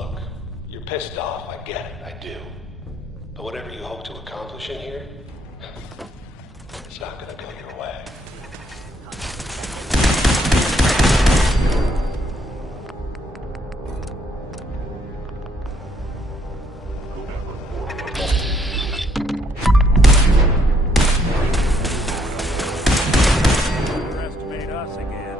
Look, you're pissed off, I get it, I do. But whatever you hope to accomplish in here, it's not gonna go your way. Underestimate us again.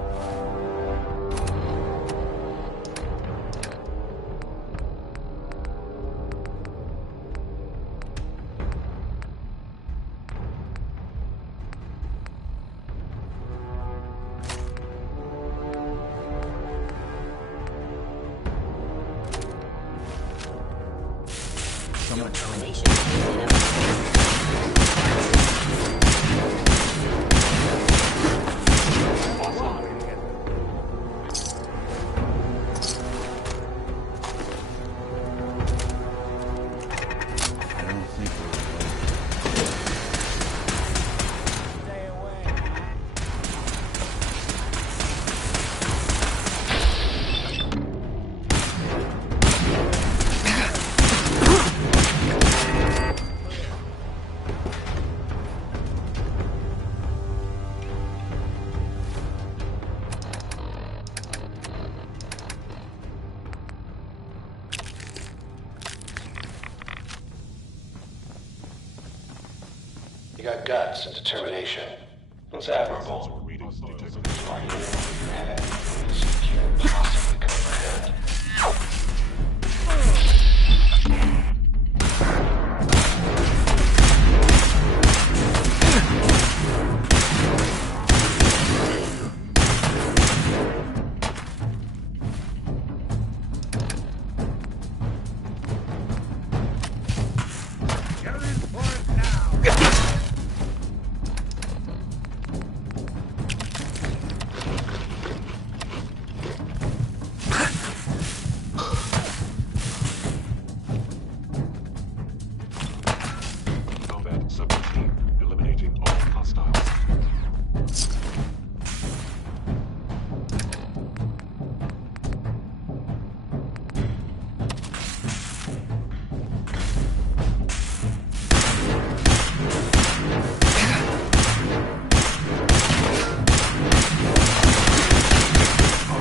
You got guts and determination. It's admirable. Are you in your head? You can't possibly comprehend.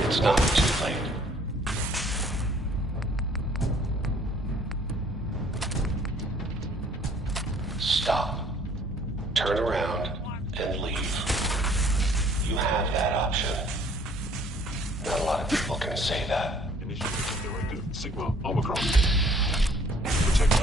It's not too late. Stop. Turn around and leave. You have that option. Not a lot of people can say that. Initiative Directive Sigma Omicron. Protect.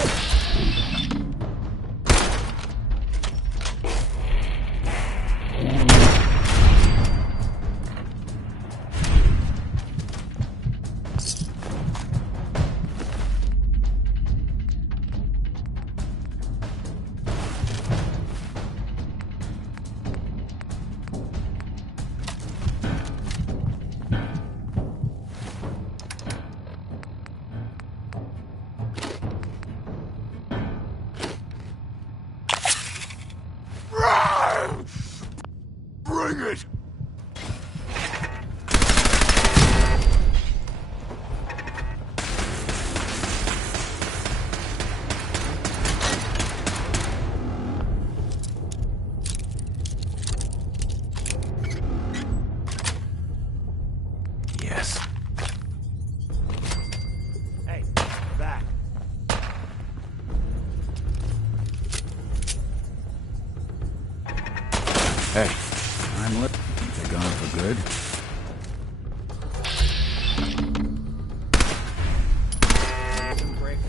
Bring it! Yes. Hey, back. Hey, I'm lit. They're gone for good. Some breakers.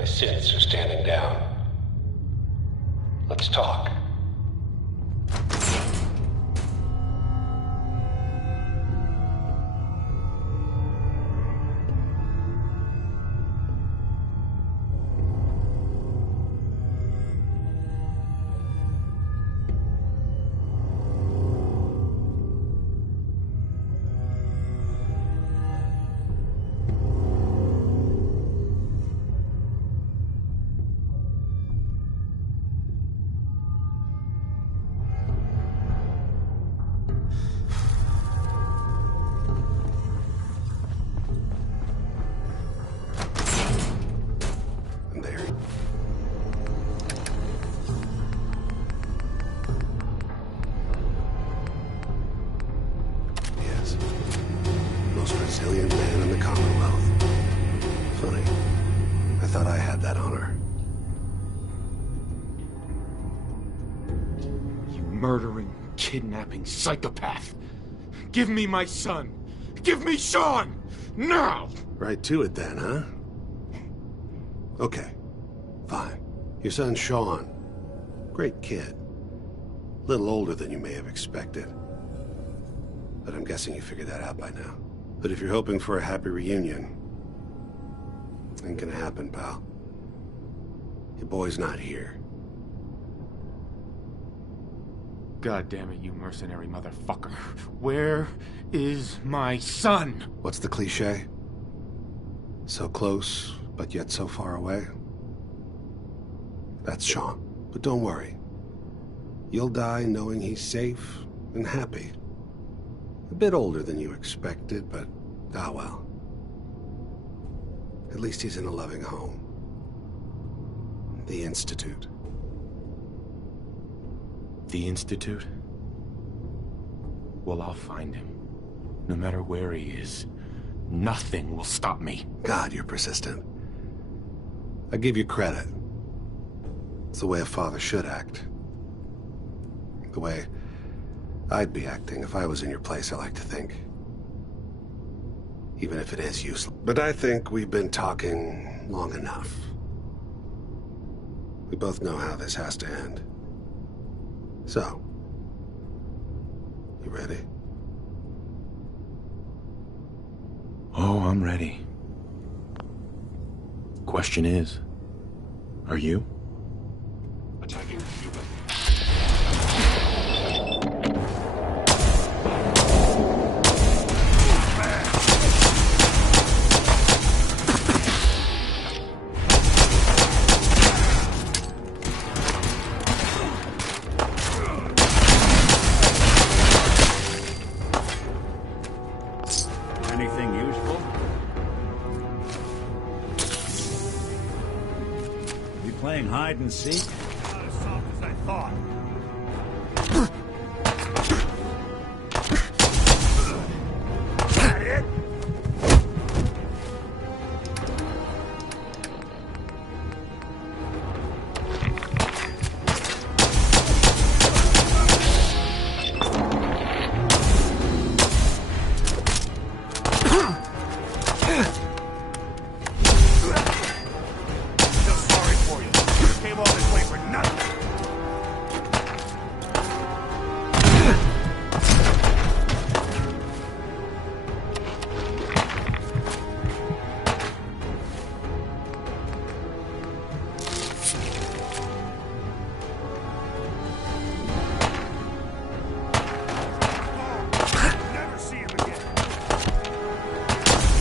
My synths are standing down. Let's talk. Most resilient man in the Commonwealth. Funny. I thought I had that honor. You murdering, kidnapping psychopath! Give me my son! Give me Sean! Now! Right to it then, huh? Okay. Fine. Your son Sean. Great kid. Little older than you may have expected. But I'm guessing you figured that out by now. But if you're hoping for a happy reunion, ain't gonna happen, pal. Your boy's not here. God damn it, you mercenary motherfucker. Where is my son? What's the cliche? So close, but yet so far away? That's Sean. But don't worry. You'll die knowing he's safe and happy. A bit older than you expected, but ah well. At least he's in a loving home. The Institute. The Institute? Well, I'll find him. No matter where he is. Nothing will stop me. God, you're persistent. I give you credit. It's the way a father should act. The way I'd be acting if I was in your place, I like to think. Even if it is useless. But I think we've been talking long enough. We both know how this has to end. So, you ready? Oh, I'm ready. Question is, are you? Attacking human. Anything useful? You playing hide and seek? Not as soft as I thought. That it? Feel sorry for you. You came all this way for nothing. Never see him again.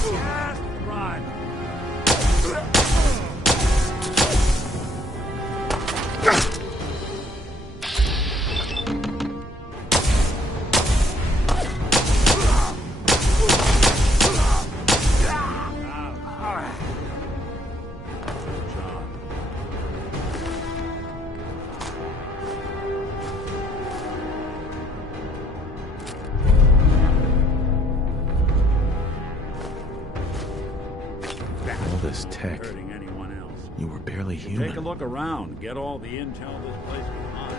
Just run. All this tech. Hurting anyone else. You were barely Take a human. look around. Get all the intel this place can hide.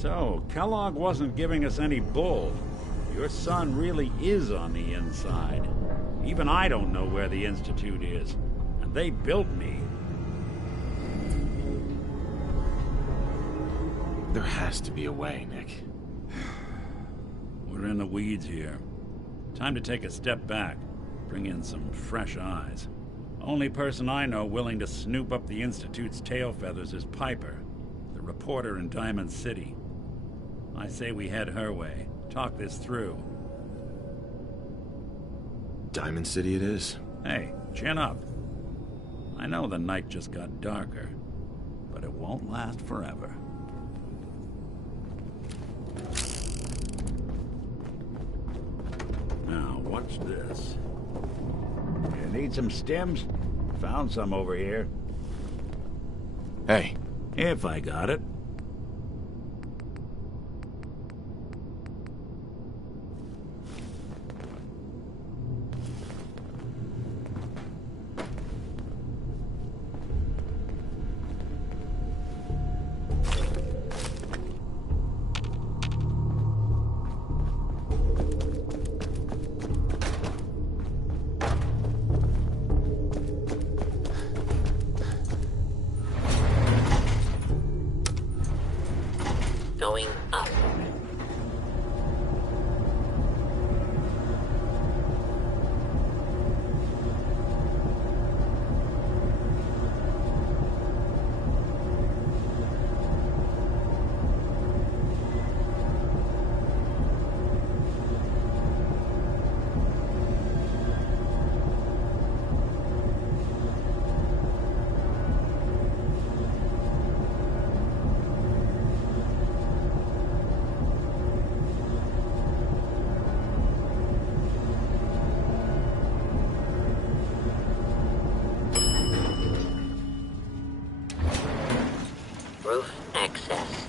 So, Kellogg wasn't giving us any bull. Your son really is on the inside. Even I don't know where the Institute is. And they built me. There has to be a way, Nick. We're in the weeds here. Time to take a step back. Bring in some fresh eyes. Only person I know willing to snoop up the Institute's tail feathers is Piper, the reporter in Diamond City. I say we head her way. Talk this through. Diamond City it is. Hey, chin up. I know the night just got darker, but it won't last forever. Now, what's this? You need some stems? Found some over here. Hey, If I got it. Going up. Roof access.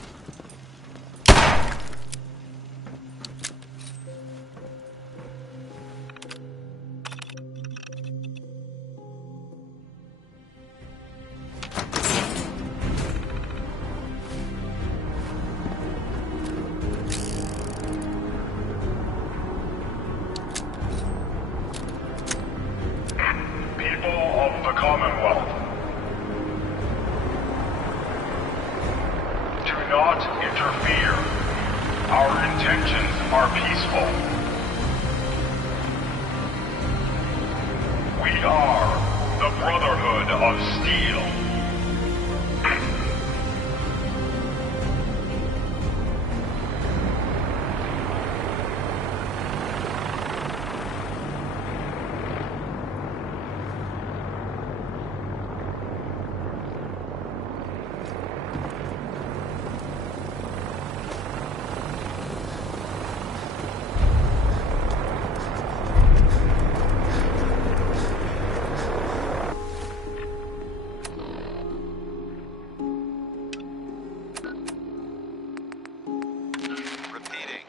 People of the Commonwealth, do not interfere. Our intentions are peaceful. We are the Brotherhood of Steel. Repeating.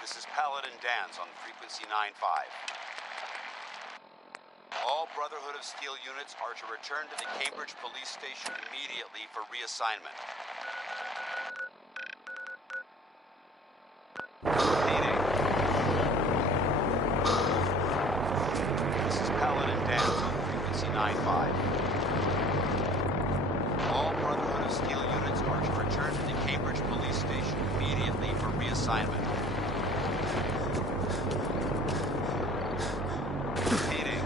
This is Paladin Danz on frequency 9-5. All Brotherhood of Steel units are to return to the Cambridge Police Station immediately for reassignment. Repeating. This is Paladin Danz on frequency 9-5. All Brotherhood of Steel units are to return to the Cambridge Police Station immediately for reassignment. Repeating.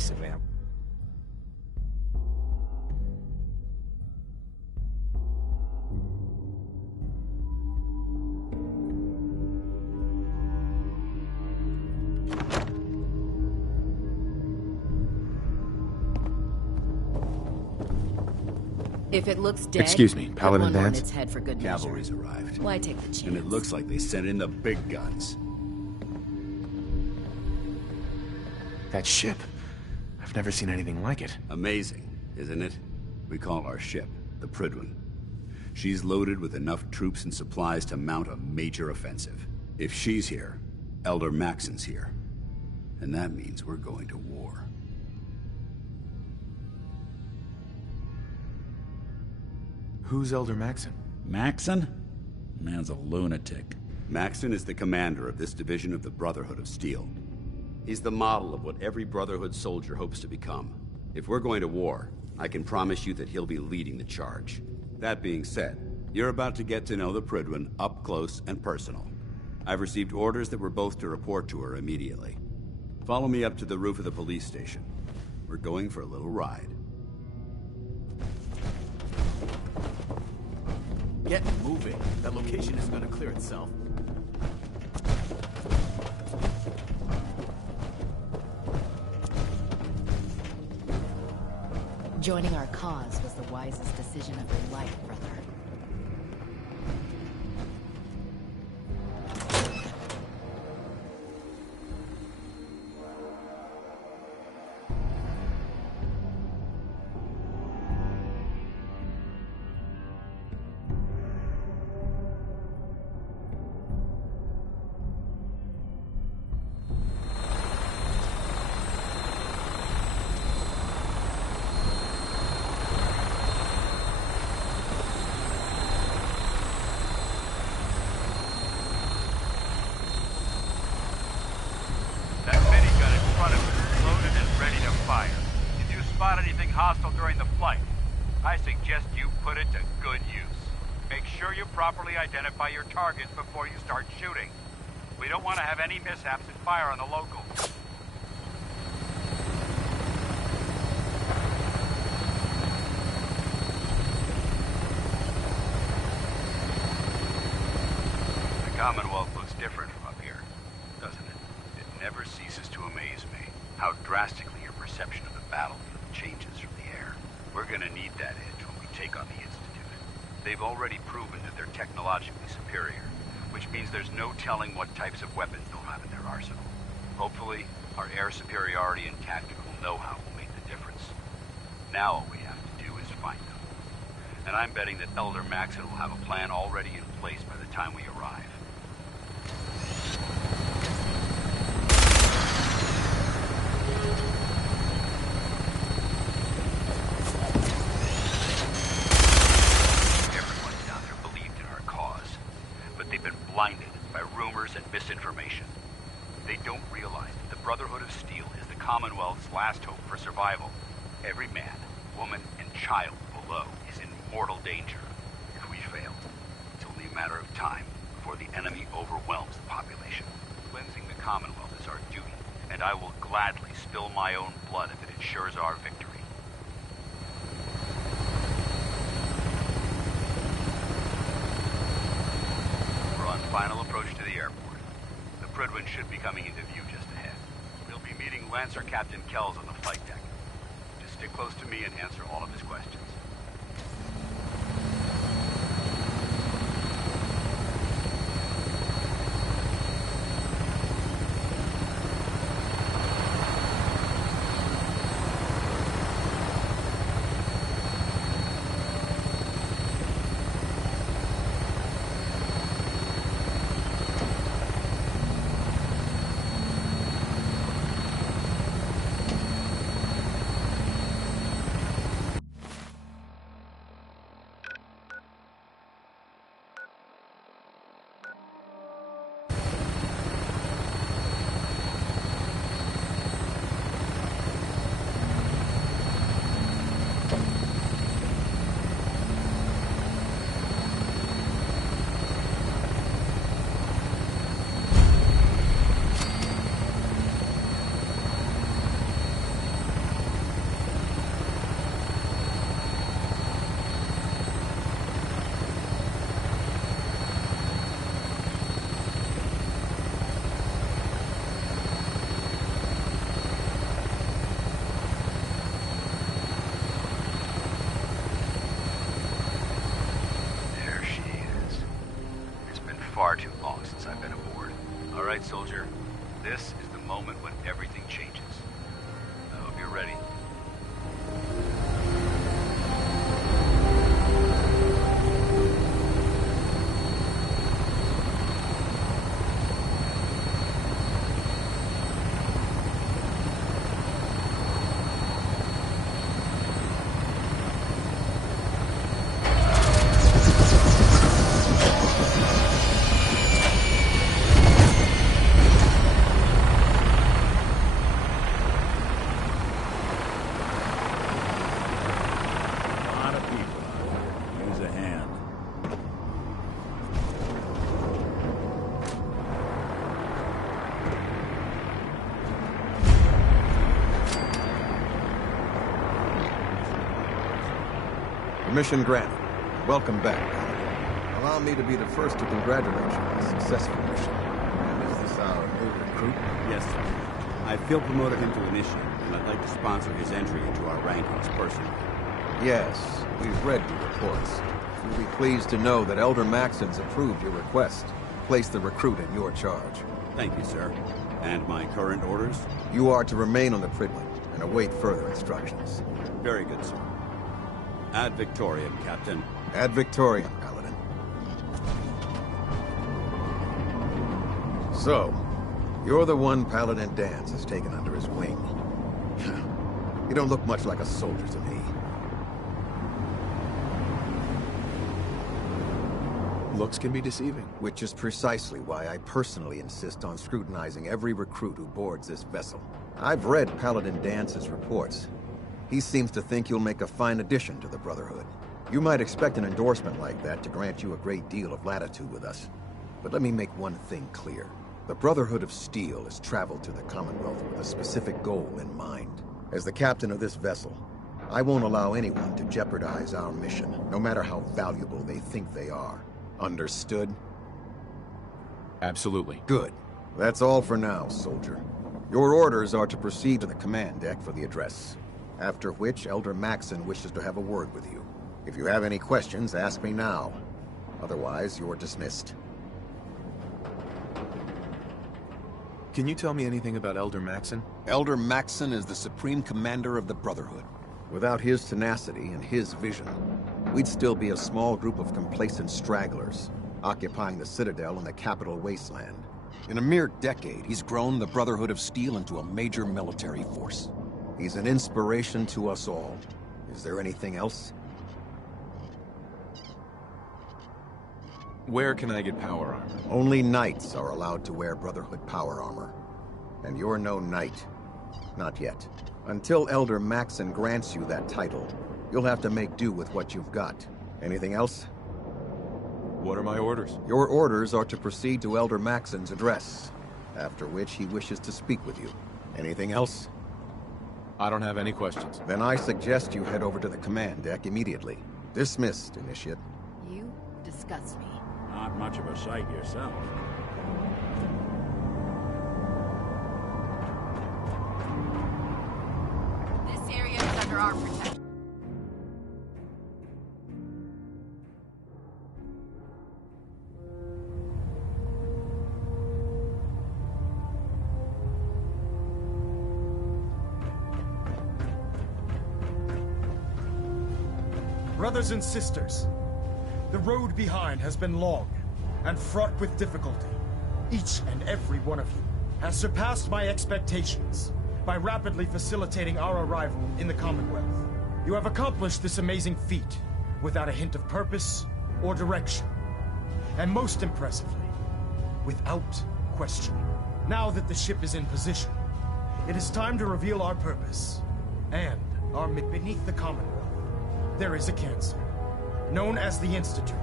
piece of ammo. If it looks dead, Excuse me, put Paladin one on Vance? its head for good measure. Cavalry's arrived. Why take the chance? And it looks like they sent in the big guns. That ship. I've never seen anything like it. Amazing, isn't it? We call our ship the Prydwen. She's loaded with enough troops and supplies to mount a major offensive. If she's here, Elder Maxon's here. And that means we're going to war. Who's Elder Maxon? Maxon? Man's a lunatic. Maxon is the commander of this division of the Brotherhood of Steel. He's the model of what every Brotherhood soldier hopes to become. If we're going to war, I can promise you that he'll be leading the charge. That being said, you're about to get to know the Prydwen up close and personal. I've received orders that we're both to report to her immediately. Follow me up to the roof of the police station. We're going for a little ride. Get moving. That location is gonna clear itself. Joining our cause was the wisest decision of your life, brother. hostile during the flight. I suggest you put it to good use. Make sure you properly identify your targets before you start shooting. We don't want to have any mishaps and fire on the locals. The Commonwealth looks different from up here, doesn't it? It never ceases to amaze me how drastically your perception of the battlefield changes from the air. We're gonna need that edge when we take on the Institute. They've already proven that they're technologically superior, which means there's no telling what types of weapons they'll have in their arsenal. Hopefully, our air superiority and tactical know-how will make the difference. Now all we have to do is find them. And I'm betting that Elder Maxon will have a plan already in place by the time we arrive. Everyone down there believed in our cause, but they've been blinded by rumors and misinformation. They don't realize that the Brotherhood of Steel is the Commonwealth's last hope for survival. Every man, woman, and child below is in mortal danger. If we fail, it's only a matter of time before the enemy overwhelms the population. Cleansing the Commonwealth is our duty, and I will gladly spill my own blood if it ensures our victory. We're on final approach to the airport. The Prydwen should be coming into view just ahead. We'll be meeting Lancer Captain Kells on the flight deck. Just stick close to me and answer all of his questions. far too long since I've been aboard. All right, soldier. This is the moment when everything changes. I hope you're ready. Permission granted. Welcome back, Paladin. Allow me to be the first to congratulate you on a successful mission. And is this our new recruit? Yes, sir. I feel promoted him to initiate, and I'd like to sponsor his entry into our rankings personally. Yes, we've read your reports. You'll be pleased to know that Elder Maxon's approved your request. Place the recruit in your charge. Thank you, sir. And my current orders? You are to remain on the Pridwen and await further instructions. Very good, sir. Ad Victoriam, Captain. Ad Victoriam, Paladin. So, you're the one Paladin Danse has taken under his wing. You don't look much like a soldier to me. Looks can be deceiving. Which is precisely why I personally insist on scrutinizing every recruit who boards this vessel. I've read Paladin Dance's reports. He seems to think you'll make a fine addition to the Brotherhood. You might expect an endorsement like that to grant you a great deal of latitude with us. But let me make one thing clear. The Brotherhood of Steel has traveled to the Commonwealth with a specific goal in mind. As the captain of this vessel, I won't allow anyone to jeopardize our mission, no matter how valuable they think they are. Understood? Absolutely. Good. That's all for now, soldier. Your orders are to proceed to the command deck for the address. After which, Elder Maxon wishes to have a word with you. If you have any questions, ask me now. Otherwise, you're dismissed. Can you tell me anything about Elder Maxon? Elder Maxon is the Supreme Commander of the Brotherhood. Without his tenacity and his vision, we'd still be a small group of complacent stragglers, occupying the Citadel and the capital wasteland. In a mere decade, he's grown the Brotherhood of Steel into a major military force. He's an inspiration to us all. Is there anything else? Where can I get power armor? Only knights are allowed to wear Brotherhood power armor. And you're no knight. Not yet. Until Elder Maxon grants you that title, you'll have to make do with what you've got. Anything else? What are my orders? Your orders are to proceed to Elder Maxon's address, after which he wishes to speak with you. Anything else? I don't have any questions. Then I suggest you head over to the command deck immediately. Dismissed, Initiate. You disgust me. Not much of a sight yourself. This area is under our protection. Brothers and sisters, the road behind has been long and fraught with difficulty. Each and every one of you has surpassed my expectations by rapidly facilitating our arrival in the Commonwealth. You have accomplished this amazing feat without a hint of purpose or direction. And most impressively, without question. Now that the ship is in position, it is time to reveal our purpose and our beneath the Commonwealth. There is a cancer, known as the Institute.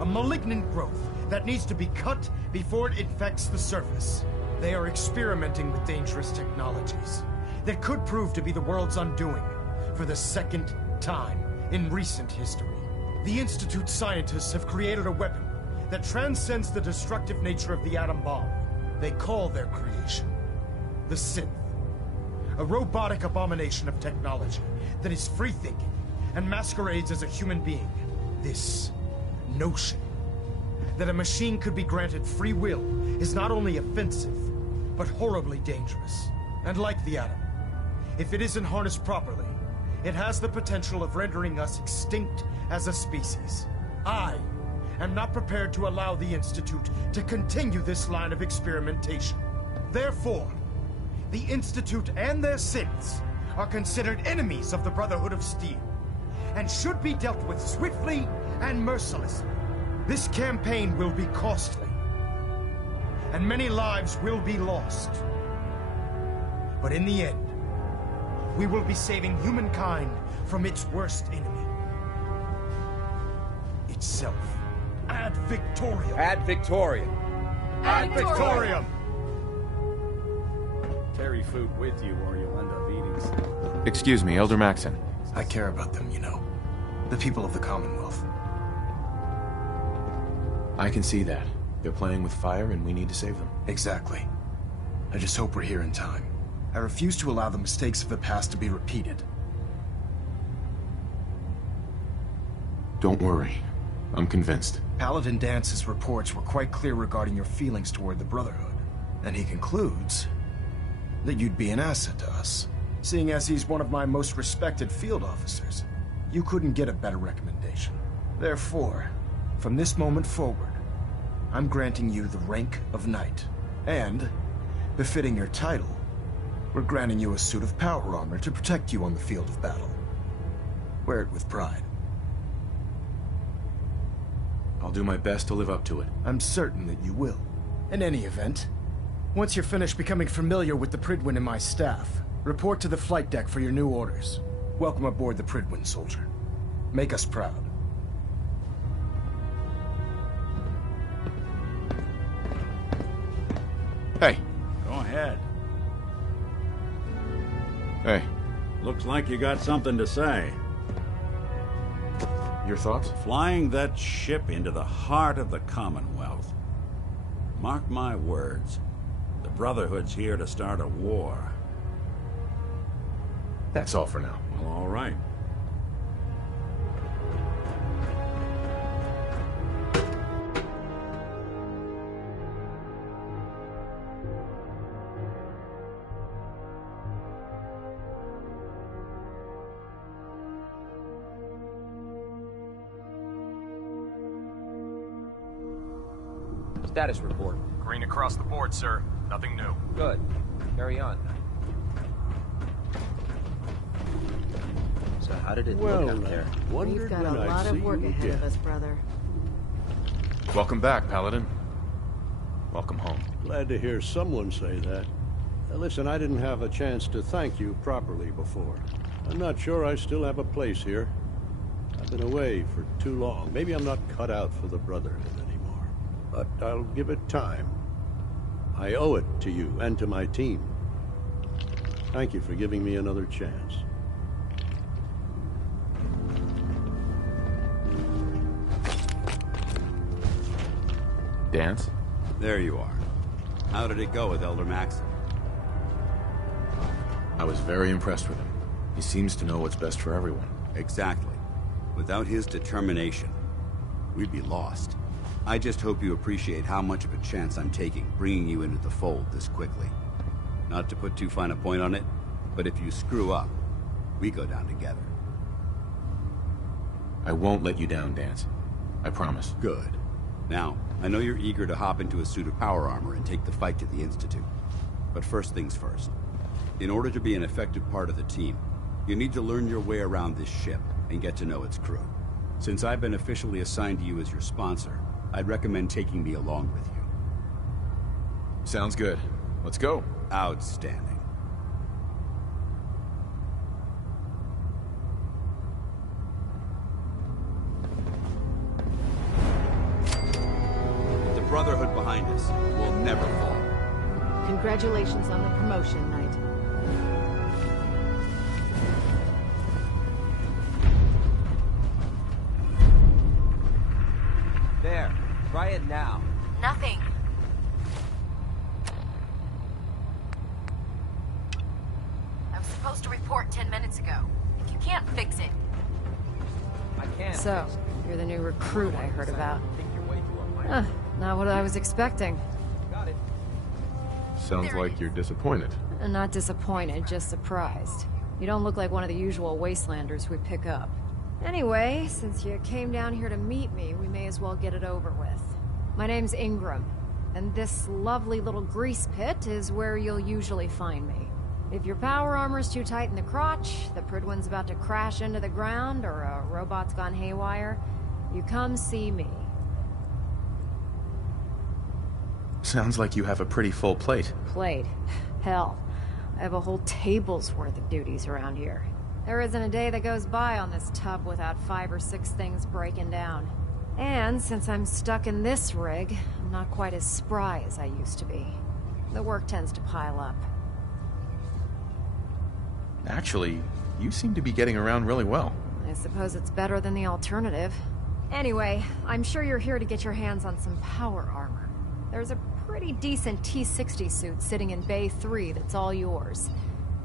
A malignant growth that needs to be cut before it infects the surface. They are experimenting with dangerous technologies that could prove to be the world's undoing for the second time in recent history. The Institute's scientists have created a weapon that transcends the destructive nature of the atom bomb. They call their creation the Synth. A robotic abomination of technology that is free-thinking and masquerades as a human being. This notion that a machine could be granted free will is not only offensive, but horribly dangerous. And like the atom, if it isn't harnessed properly, it has the potential of rendering us extinct as a species. I am not prepared to allow the Institute to continue this line of experimentation. Therefore, the Institute and their sins are considered enemies of the Brotherhood of Steel, and should be dealt with swiftly and mercilessly. This campaign will be costly, and many lives will be lost. But in the end, we will be saving humankind from its worst enemy. Itself. Ad Victoriam. Ad Victoriam. Ad Victoriam. Carry food with you or you'll end up eating some. Excuse me, Elder Maxon. I care about them, you know. The people of the Commonwealth. I can see that. They're playing with fire and we need to save them. Exactly. I just hope we're here in time. I refuse to allow the mistakes of the past to be repeated. Don't worry. I'm convinced. Paladin Dance's reports were quite clear regarding your feelings toward the Brotherhood. And he concludes that you'd be an asset to us. Seeing as he's one of my most respected field officers, you couldn't get a better recommendation. Therefore, from this moment forward, I'm granting you the rank of Knight. And, befitting your title, we're granting you a suit of power armor to protect you on the field of battle. Wear it with pride. I'll do my best to live up to it. I'm certain that you will. In any event, once you're finished becoming familiar with the Prydwen and my staff, report to the flight deck for your new orders. Welcome aboard the Prydwen, soldier. Make us proud. Hey. Go ahead. Hey. Looks like you got something to say. Your thoughts? Flying that ship into the heart of the Commonwealth. Mark my words. The Brotherhood's here to start a war. That's all for now. Well, all right. Status report. Green across the board, sir. Nothing new. Good. Carry on. So how did it look out there? We've got a lot of work ahead of us, brother. Welcome back, Paladin. Welcome home. Glad to hear someone say that. Listen, I didn't have a chance to thank you properly before. I'm not sure I still have a place here. I've been away for too long. Maybe I'm not cut out for the Brotherhood anymore. But I'll give it time. I owe it to you and to my team. Thank you for giving me another chance. Dance? There you are. How did it go with Elder Maxon? I was very impressed with him. He seems to know what's best for everyone. Exactly. Without his determination, we'd be lost. I just hope you appreciate how much of a chance I'm taking bringing you into the fold this quickly. Not to put too fine a point on it, but if you screw up, we go down together. I won't let you down, Dance. I promise. Good. Now, I know you're eager to hop into a suit of power armor and take the fight to the Institute. But first things first. In order to be an effective part of the team, you need to learn your way around this ship and get to know its crew. Since I've been officially assigned to you as your sponsor, I'd recommend taking me along with you. Sounds good. Let's go. Outstanding. With the Brotherhood behind us, we'll never fall. Congratulations on the promotion, Knight. There. Try it now. Nothing. I was supposed to report 10 minutes ago. If you can't fix it. I can't. So, you're the new recruit I heard about. Huh, not what I was expecting. Got it. Sounds like you're disappointed. Not disappointed, just surprised. You don't look like one of the usual wastelanders we pick up. Anyway, since you came down here to meet me, we may as well get it over with. My name's Ingram, and this lovely little grease pit is where you'll usually find me. If your power armor's too tight in the crotch, the Prydwen's about to crash into the ground, or a robot's gone haywire, you come see me. Sounds like you have a pretty full plate. Plate? Hell, I have a whole table's worth of duties around here. There isn't a day that goes by on this tub without 5 or 6 things breaking down. And since I'm stuck in this rig, I'm not quite as spry as I used to be. The work tends to pile up. Actually, you seem to be getting around really well. I suppose it's better than the alternative. Anyway, I'm sure you're here to get your hands on some power armor. There's a pretty decent T-60 suit sitting in Bay 3 that's all yours.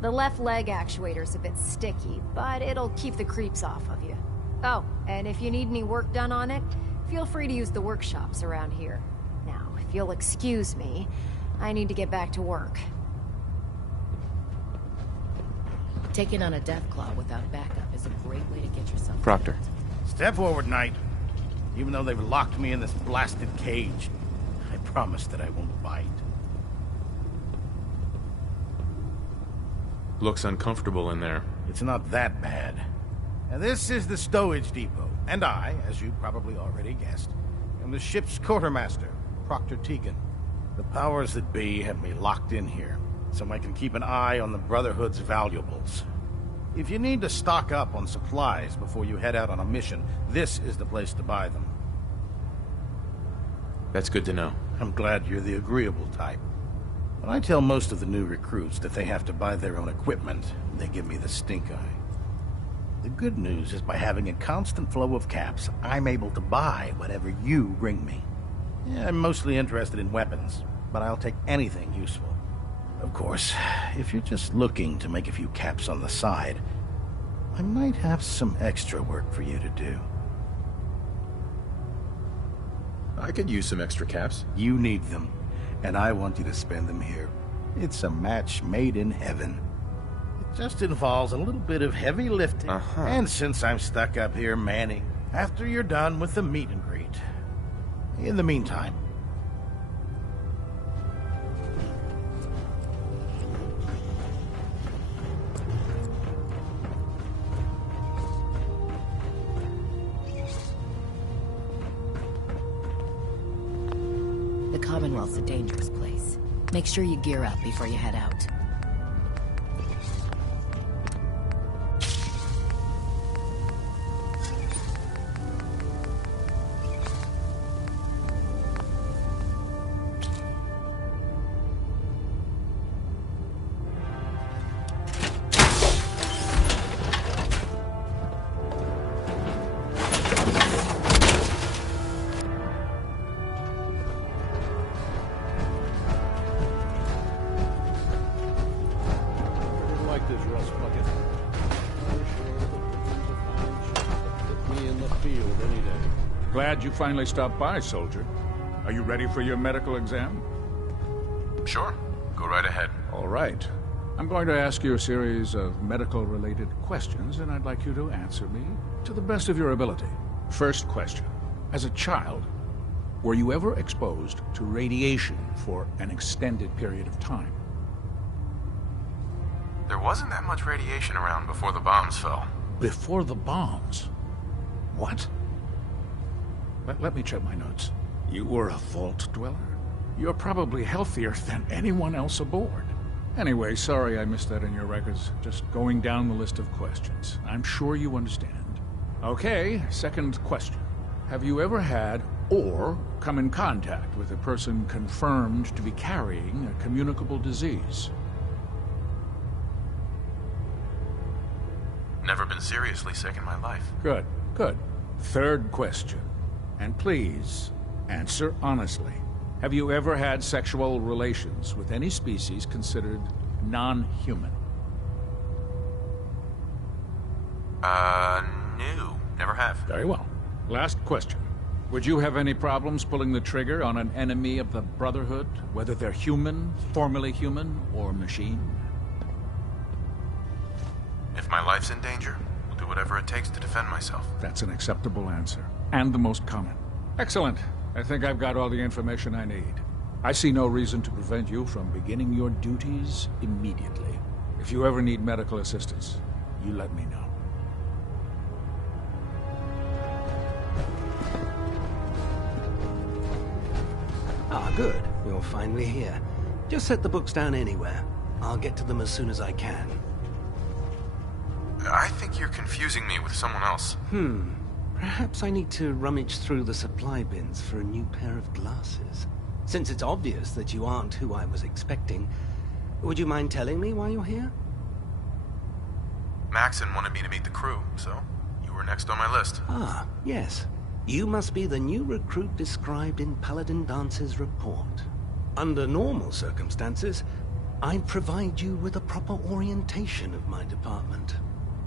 The left leg actuator's a bit sticky, but it'll keep the creeps off of you. Oh, and if you need any work done on it, feel free to use the workshops around here. Now, if you'll excuse me, I need to get back to work. Taking on a Deathclaw without backup is a great way to get yourself... Proctor. Step forward, Knight. Even though they've locked me in this blasted cage, I promise that I won't bite. Looks uncomfortable in there. It's not that bad. Now, this is the stowage depot, and I, as you probably already guessed, am the ship's quartermaster, Proctor Tegan. The powers that be have me locked in here, so I can keep an eye on the Brotherhood's valuables. If you need to stock up on supplies before you head out on a mission, this is the place to buy them. That's good to know. I'm glad you're the agreeable type. When I tell most of the new recruits that they have to buy their own equipment, they give me the stink eye. The good news is by having a constant flow of caps, I'm able to buy whatever you bring me. Yeah, I'm mostly interested in weapons, but I'll take anything useful. Of course, if you're just looking to make a few caps on the side, I might have some extra work for you to do. I could use some extra caps. You need them, and I want you to spend them here. It's a match made in heaven. It just involves a little bit of heavy lifting. And since I'm stuck up here manning, after you're done with the meet and greet. In the meantime, The Commonwealth's a dangerous place. Make sure you gear up before you head out. Glad you finally stopped by, soldier. Are you ready for your medical exam? Sure. Go right ahead. All right. I'm going to ask you a series of medical-related questions, and I'd like you to answer me to the best of your ability. First question. As a child, were you ever exposed to radiation for an extended period of time? There wasn't that much radiation around before the bombs fell. Before the bombs? What? Let me check my notes. You were a vault dweller? You're probably healthier than anyone else aboard. Anyway, sorry I missed that in your records. Just going down the list of questions. I'm sure you understand. Okay, second question. Have you ever had or come in contact with a person confirmed to be carrying a communicable disease? Never been seriously sick in my life. Good, good. Third question. And please, answer honestly. Have you ever had sexual relations with any species considered non-human? No. Never have. Very well. Last question. Would you have any problems pulling the trigger on an enemy of the Brotherhood, whether they're human, formerly human, or machine? If my life's in danger, I'll do whatever it takes to defend myself. That's an acceptable answer, and the most common. Excellent. I think I've got all the information I need. I see no reason to prevent you from beginning your duties immediately. If you ever need medical assistance, you let me know. Ah, good. You're finally here. Just set the books down anywhere. I'll get to them as soon as I can. I think you're confusing me with someone else. Perhaps I need to rummage through the supply bins for a new pair of glasses. Since it's obvious that you aren't who I was expecting, would you mind telling me why you're here? Maxon wanted me to meet the crew, so you were next on my list. Ah, yes. You must be the new recruit described in Paladin Dance's report. Under normal circumstances, I'd provide you with a proper orientation of my department.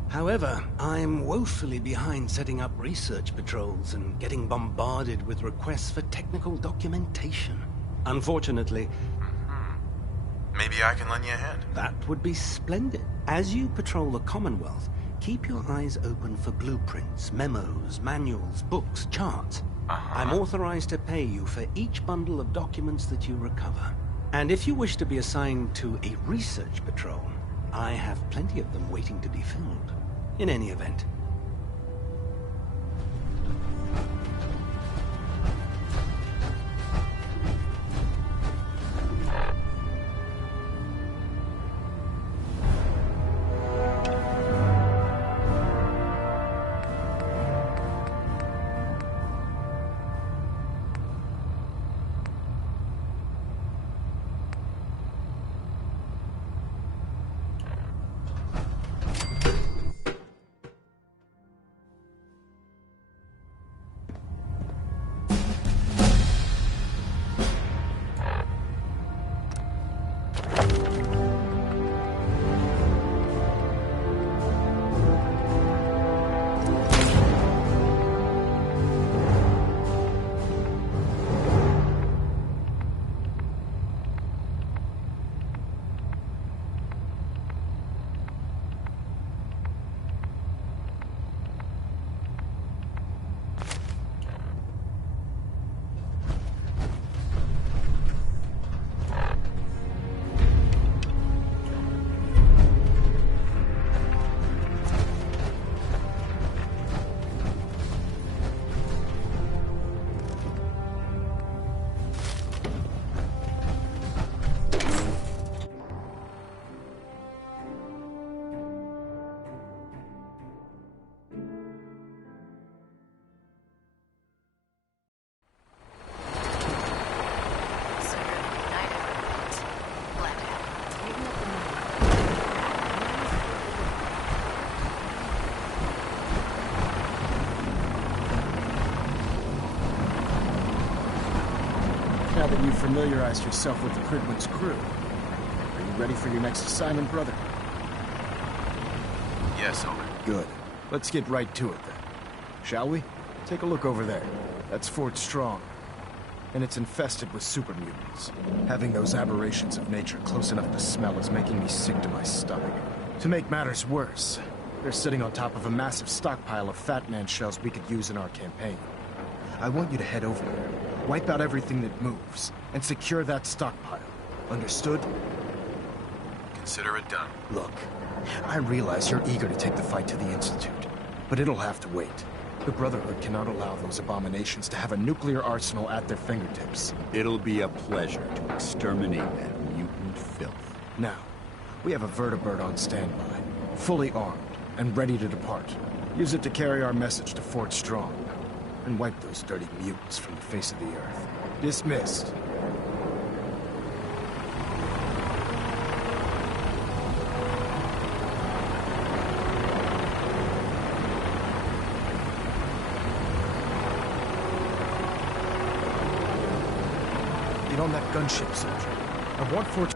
However, I'm woefully behind setting up research patrols and getting bombarded with requests for technical documentation. Unfortunately... Maybe I can lend you a hand. That would be splendid. As you patrol the Commonwealth, keep your eyes open for blueprints, memos, manuals, books, charts. I'm authorized to pay you for each bundle of documents that you recover. And if you wish to be assigned to a research patrol, I have plenty of them waiting to be filled. In any event. Now that you've familiarized yourself with the Cridwin's crew, are you ready for your next assignment, brother? Yes, Elder. Good. Let's get right to it, then. Shall we? Take a look over there. That's Fort Strong. And it's infested with super mutants. Having those aberrations of nature close enough to smell is making me sick to my stomach. To make matters worse, they're sitting on top of a massive stockpile of Fat Man shells we could use in our campaign. I want you to head over there, wipe out everything that moves, and secure that stockpile. Understood? Consider it done. Look, I realize you're eager to take the fight to the Institute, but it'll have to wait. The Brotherhood cannot allow those abominations to have a nuclear arsenal at their fingertips. It'll be a pleasure to exterminate that mutant filth. Now, we have a Vertibird on standby, fully armed, and ready to depart. Use it to carry our message to Fort Strong, and wipe those dirty mutants from the face of the earth. Dismissed. Get on that gunship, soldier. I want Fort...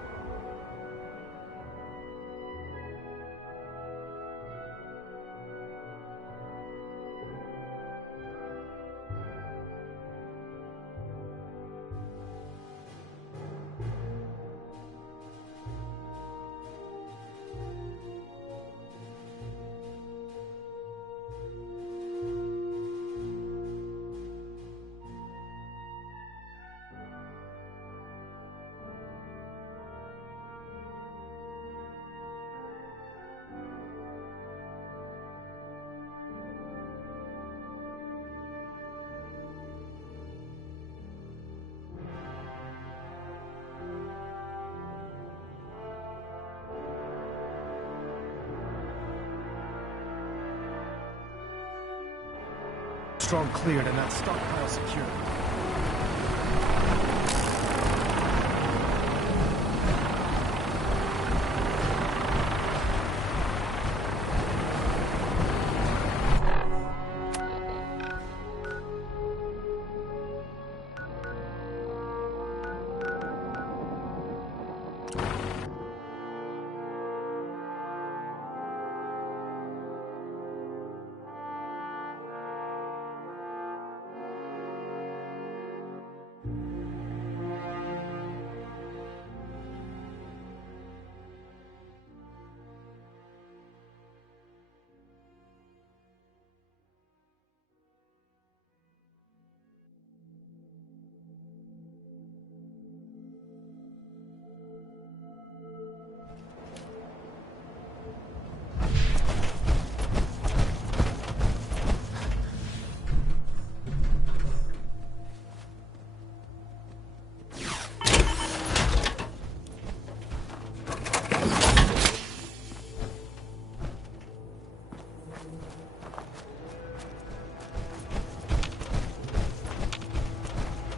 Armstrong cleared and that stockpile secured.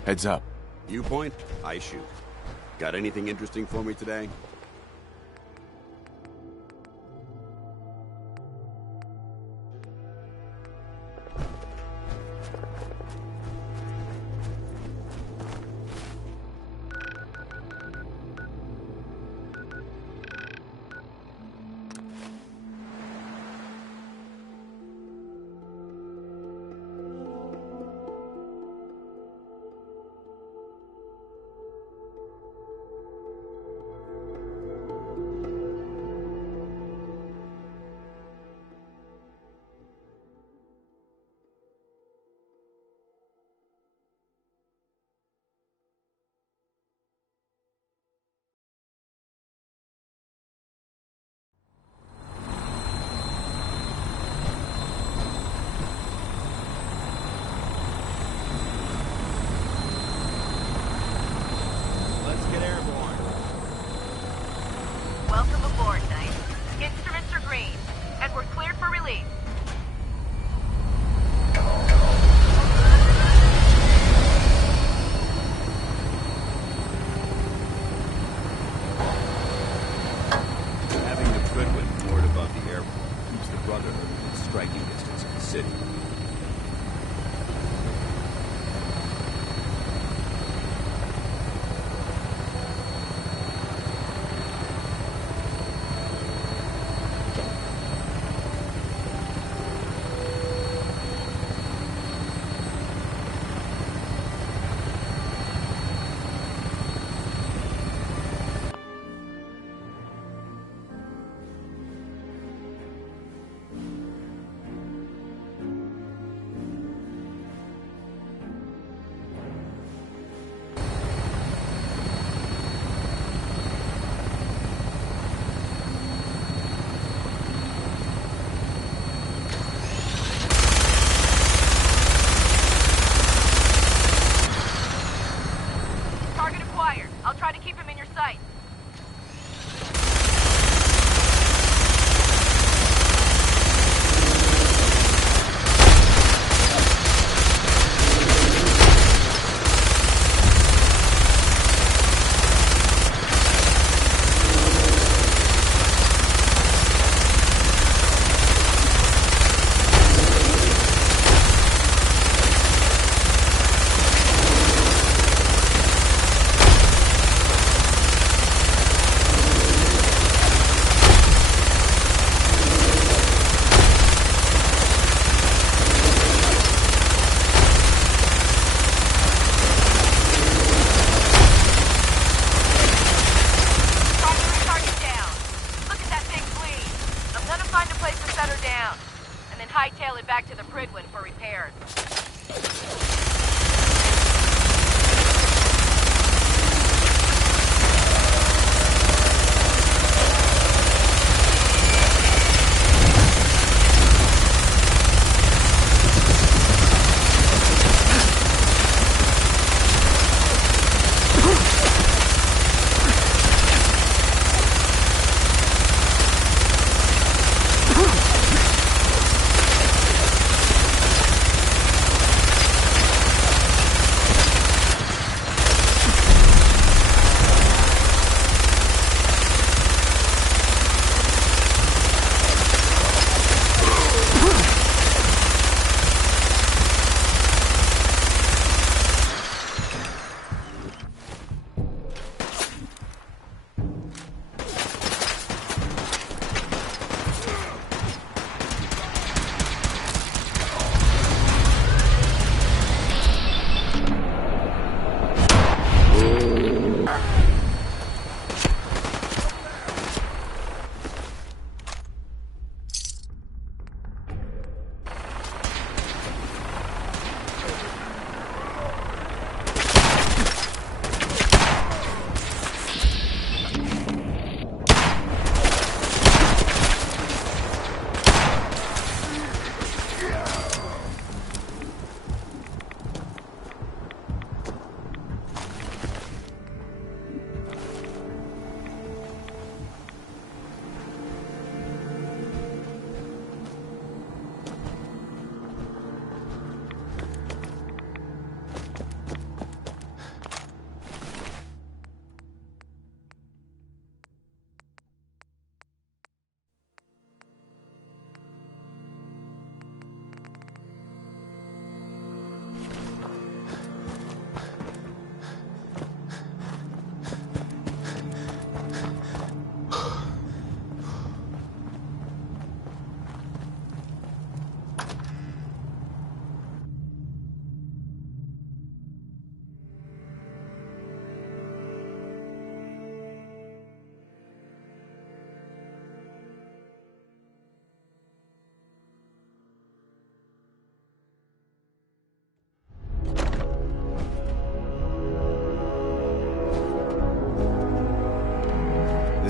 Heads up. You point, I shoot. Got anything interesting for me today?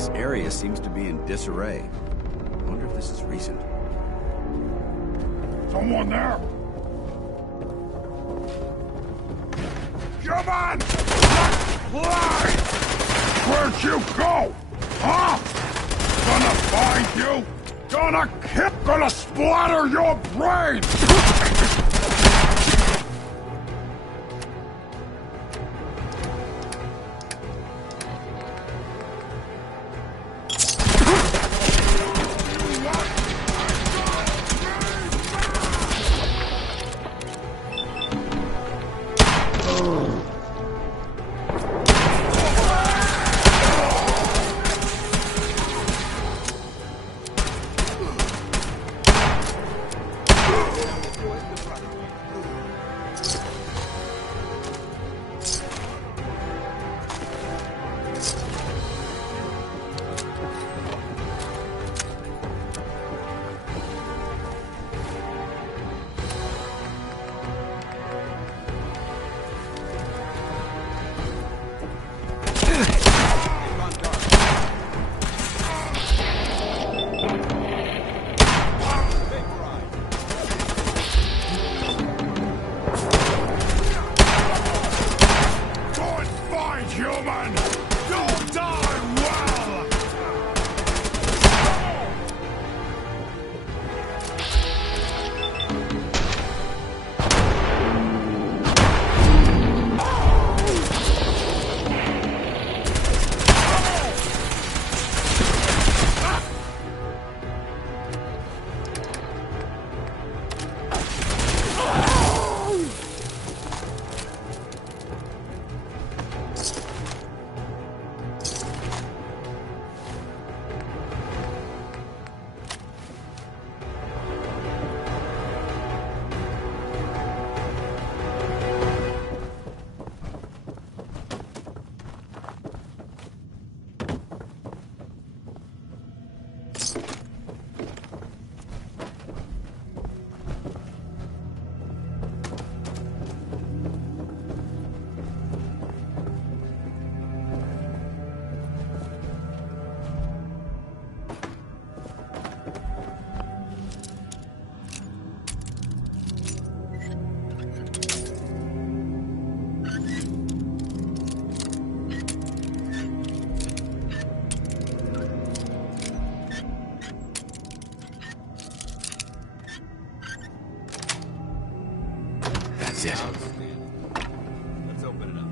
This area seems to be in disarray. I wonder if this is recent. Someone there? Human! Fly! Where'd you go? Huh? Gonna find you? Gonna splatter your brain! That's it. Let's open it up.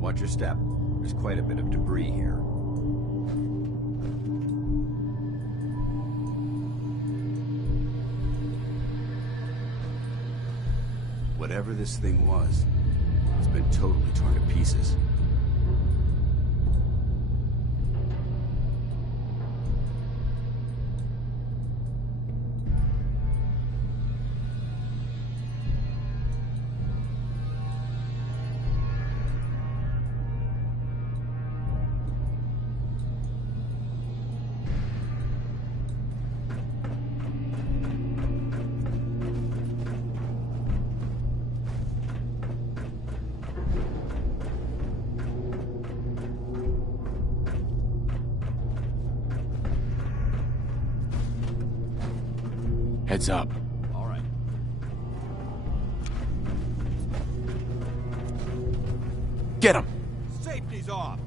Watch your step. There's quite a bit of debris here. Whatever this thing was, it's been totally torn to pieces. Heads up. All right. Get him! Safety's off.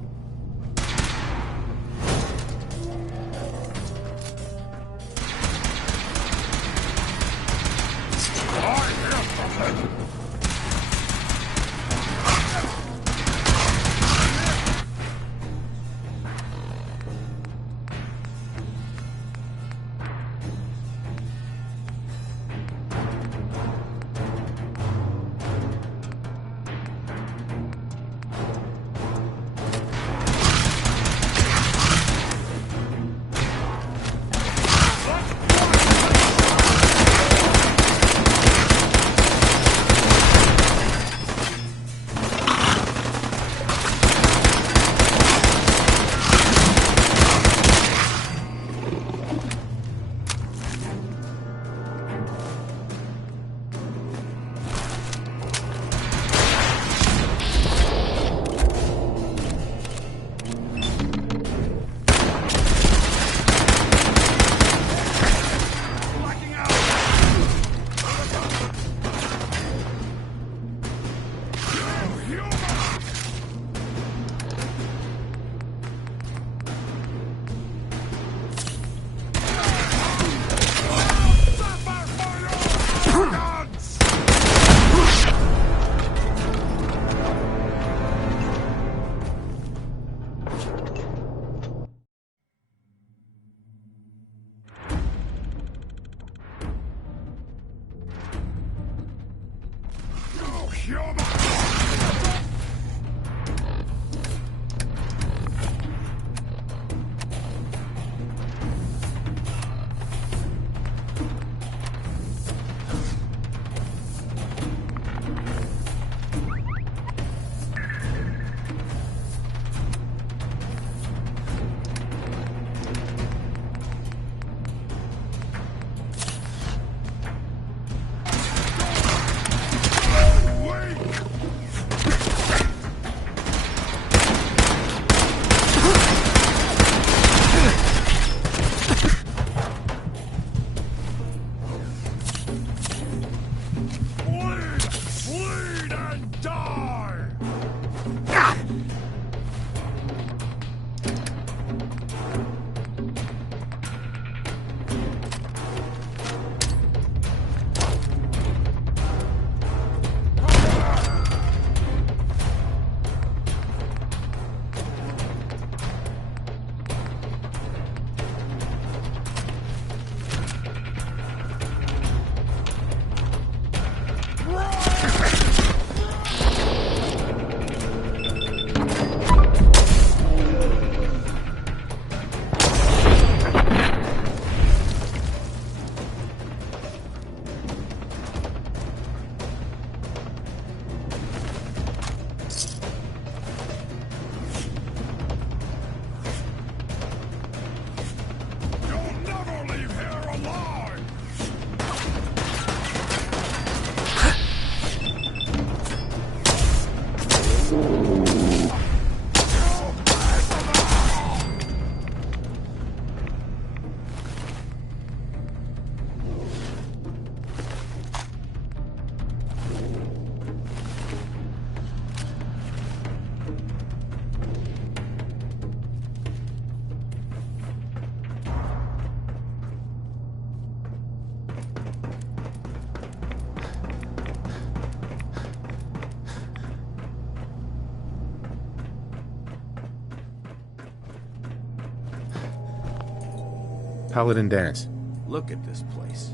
Paladin Danse. Look at this place.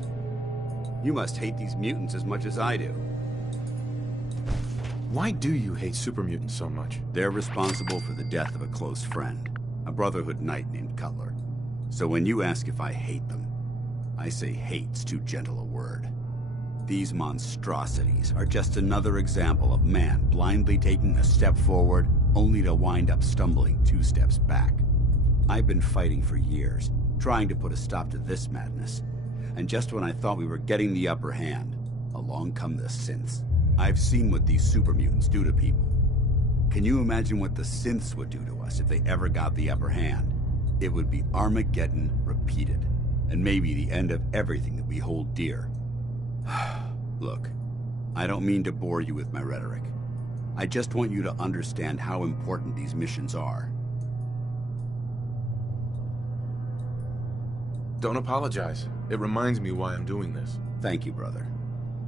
You must hate these mutants as much as I do. Why do you hate super mutants so much? They're responsible for the death of a close friend, a Brotherhood knight named Cutler. So when you ask if I hate them, I say hate's too gentle a word. These monstrosities are just another example of man blindly taking a step forward, only to wind up stumbling 2 steps back. I've been fighting for years, trying to put a stop to this madness. And just when I thought we were getting the upper hand, along come the synths. I've seen what these super mutants do to people. Can you imagine what the synths would do to us if they ever got the upper hand? It would be Armageddon repeated. and maybe the end of everything that we hold dear. Look, I don't mean to bore you with my rhetoric. I just want you to understand how important these missions are. Don't apologize. It reminds me why I'm doing this. Thank you, brother.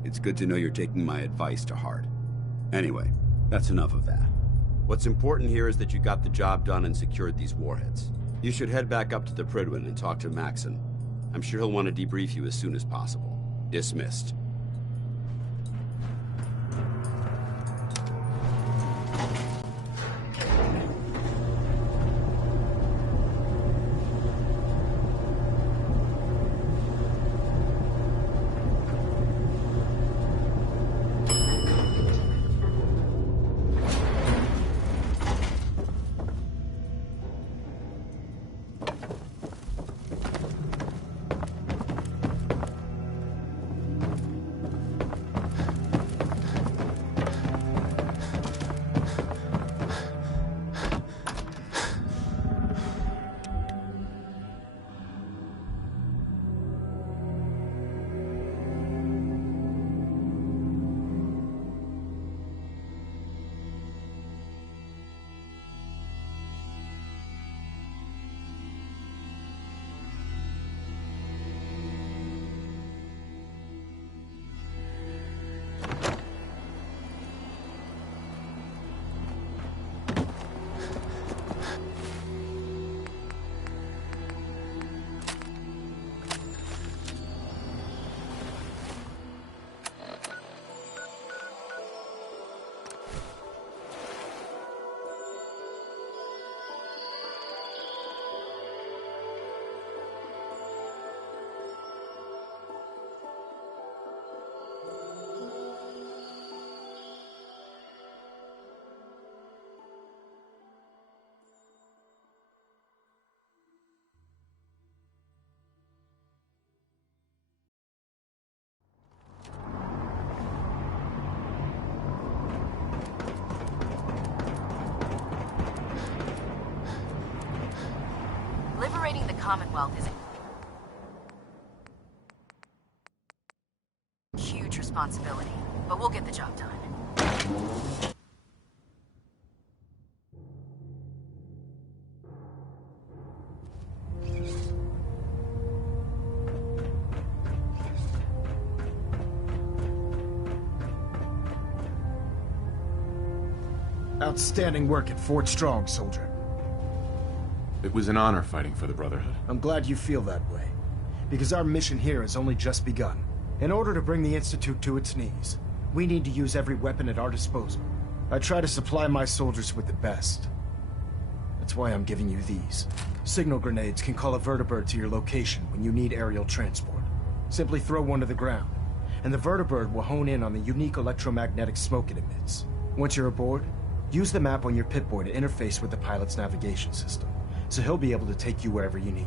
It's good to know you're taking my advice to heart. Anyway, that's enough of that. What's important here is that you got the job done and secured these warheads. You should head back up to the Prydwen and talk to Maxson. I'm sure he'll want to debrief you as soon as possible. Dismissed. Liberating the Commonwealth is a huge responsibility, but we'll get the job done. Outstanding work at Fort Strong, soldier. It was an honor fighting for the Brotherhood. I'm glad you feel that way, because our mission here has only just begun. In order to bring the Institute to its knees, we need to use every weapon at our disposal. I try to supply my soldiers with the best. That's why I'm giving you these. Signal grenades can call a vertibird to your location when you need aerial transport. Simply throw one to the ground, and the vertibird will hone in on the unique electromagnetic smoke it emits. Once you're aboard, use the map on your Pip-Boy to interface with the pilot's navigation system, so he'll be able to take you wherever you need.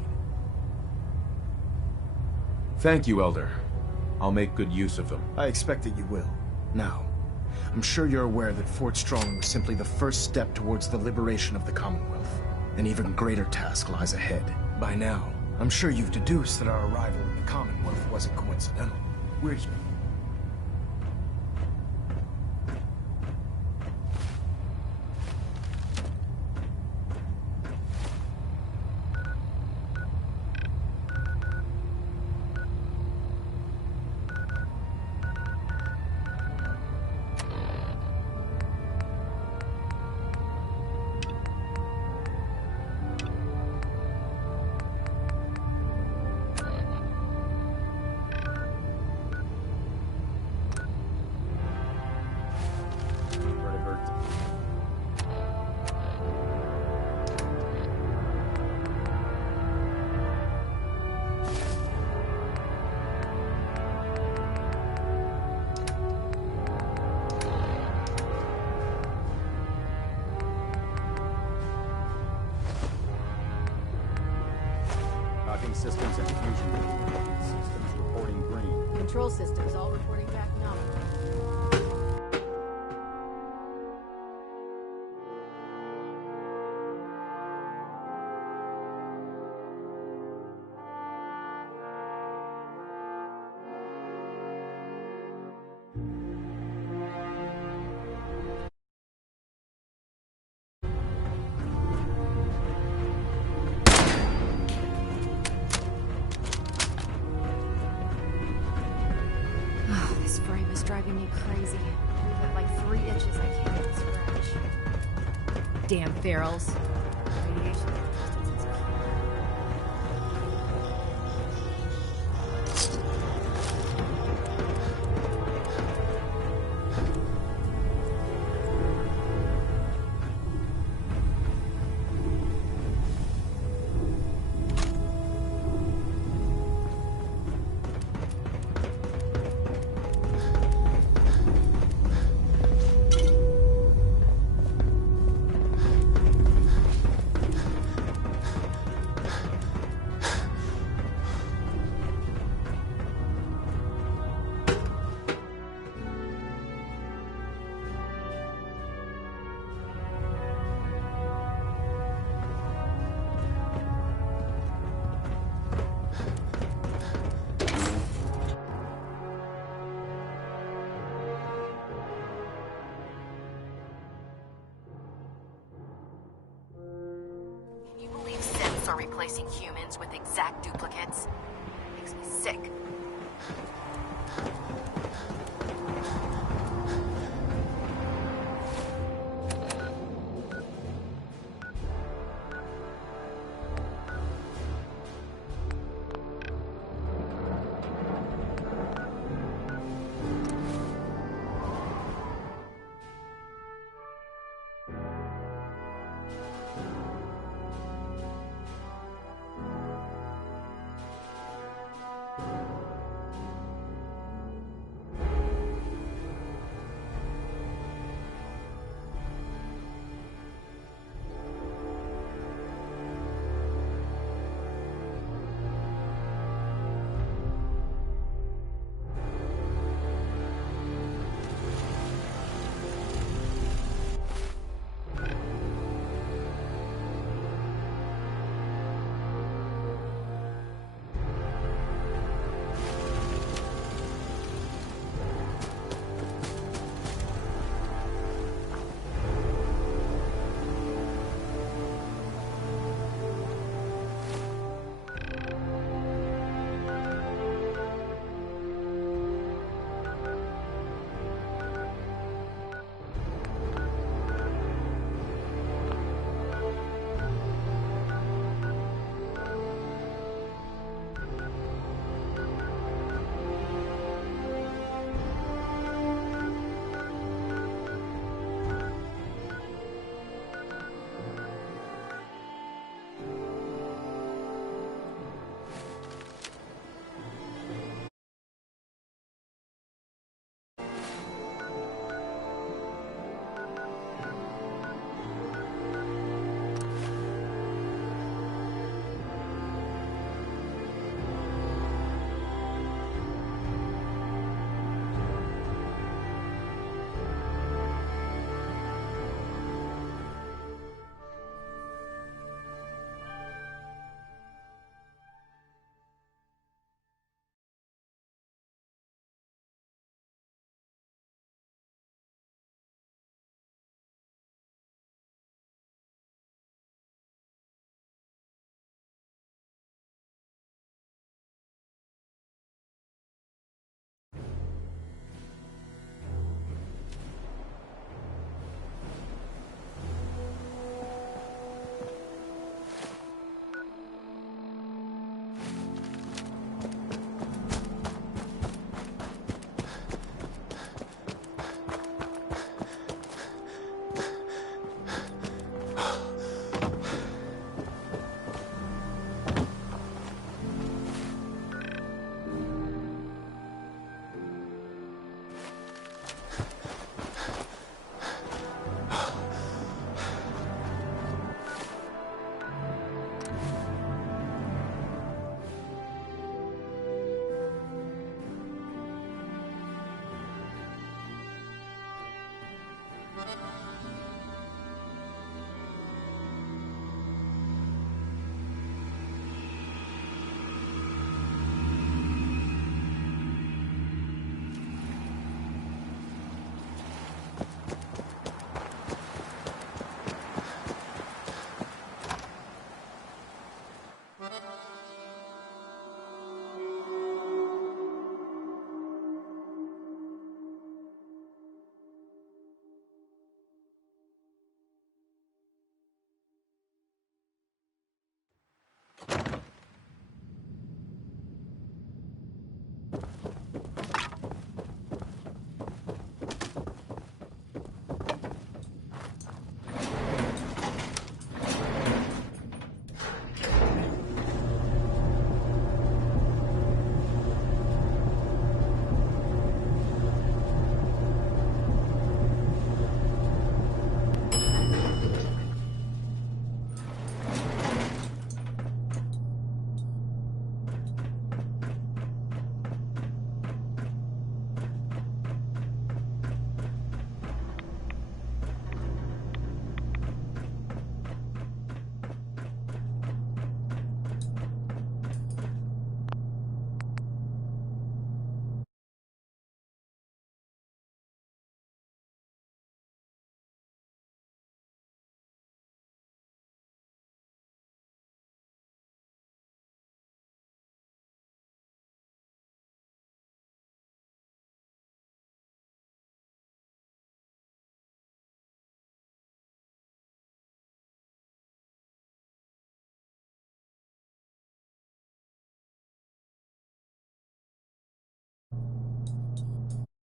Thank you, Elder. I'll make good use of them. I expect that you will. Now, I'm sure you're aware that Fort Strong was simply the first step towards the liberation of the Commonwealth. An even greater task lies ahead. By now, I'm sure you've deduced that our arrival in the Commonwealth wasn't coincidental. We're... Systems and fusion systems reporting green. Control systems all reporting back nominal. driving me crazy. I've got like 3 itches I can't even scratch. Damn ferals. Radiation. Are replacing humans with exact duplicates. Makes me sick.